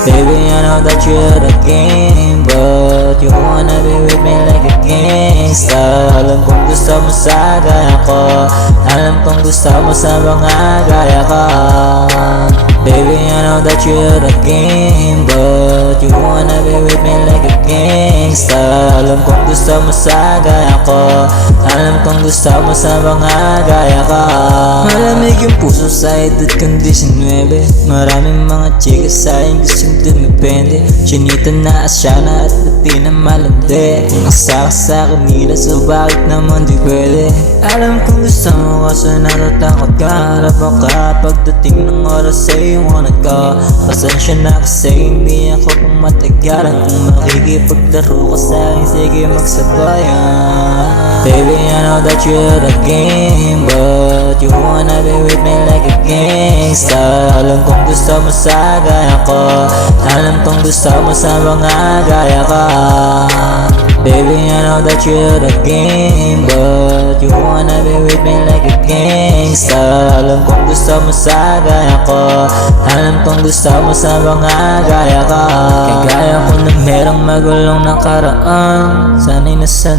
Baby, I know that you're the game, but you wanna be with me like a gangsta. Alam kong gusto mo sa gaya ko, alam kong gusto mo sa mga gaya ko. Baby, I know that you're the game, but you wanna be with me like a gangsta. Alam kong gusto mo sa gaya ko, alam kong gusto mo sa mga gaya ko. Malamig yung puso sa edad kong 19. Maraming mga chika sa akin gustong dumipende. Chinita na asyana at pati na malandi. Kung asaka sa kanila so bakit naman di pwede? Alam kong gusto mo kaso natatakot ka. Harap ka pagdating ng oras ay iwanan ka. Pasensya na kasi hindi ako pumatagalan. Kung makikipaglaro ka sa akin sige magsabayan. Baby, I know that you're the game, but you wanna be with me like a gangsta. Alam kong gusto mo sa gaya ko, alam kong gusto mo sa mga gaya ko. Baby, I know that you're the game, but you wanna be with me like a gangsta. Alam kong gusto mo sa gaya ko, alam kong gusto mo sa mga gaya ko. Kagaya ko na merong magulong nakaraan, sanay na sa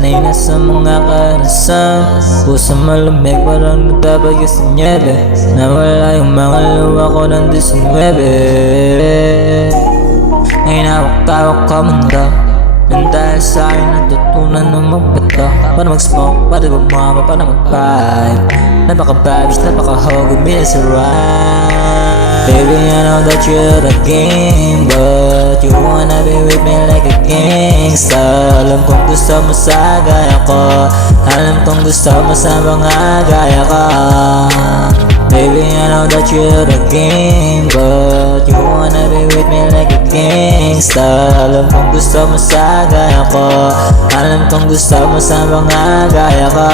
mga karanasan. Puso malamig parang nagbabayo sa nyebe, nawala yung mga luwa ko ng 19. Ngayon hawak-tawak ka man daw, nang dahil sa'kin natutunan na magbata. Para mag-smoke, para bumama, para mag-vibe. Napaka-babish, napaka-hogo, miss a ride. Baby, I know that you're the game, but you wanna be with me like a gangsta. Alam kong gusto mo sa gaya ko, alam kong gusto mo sa mga gaya ko. Baby, I know that you're the game, but you wanna be with me like a gangsta. Alam kong gusto mo sa gaya ko, alam kong gusto mo sa mga gaya ko.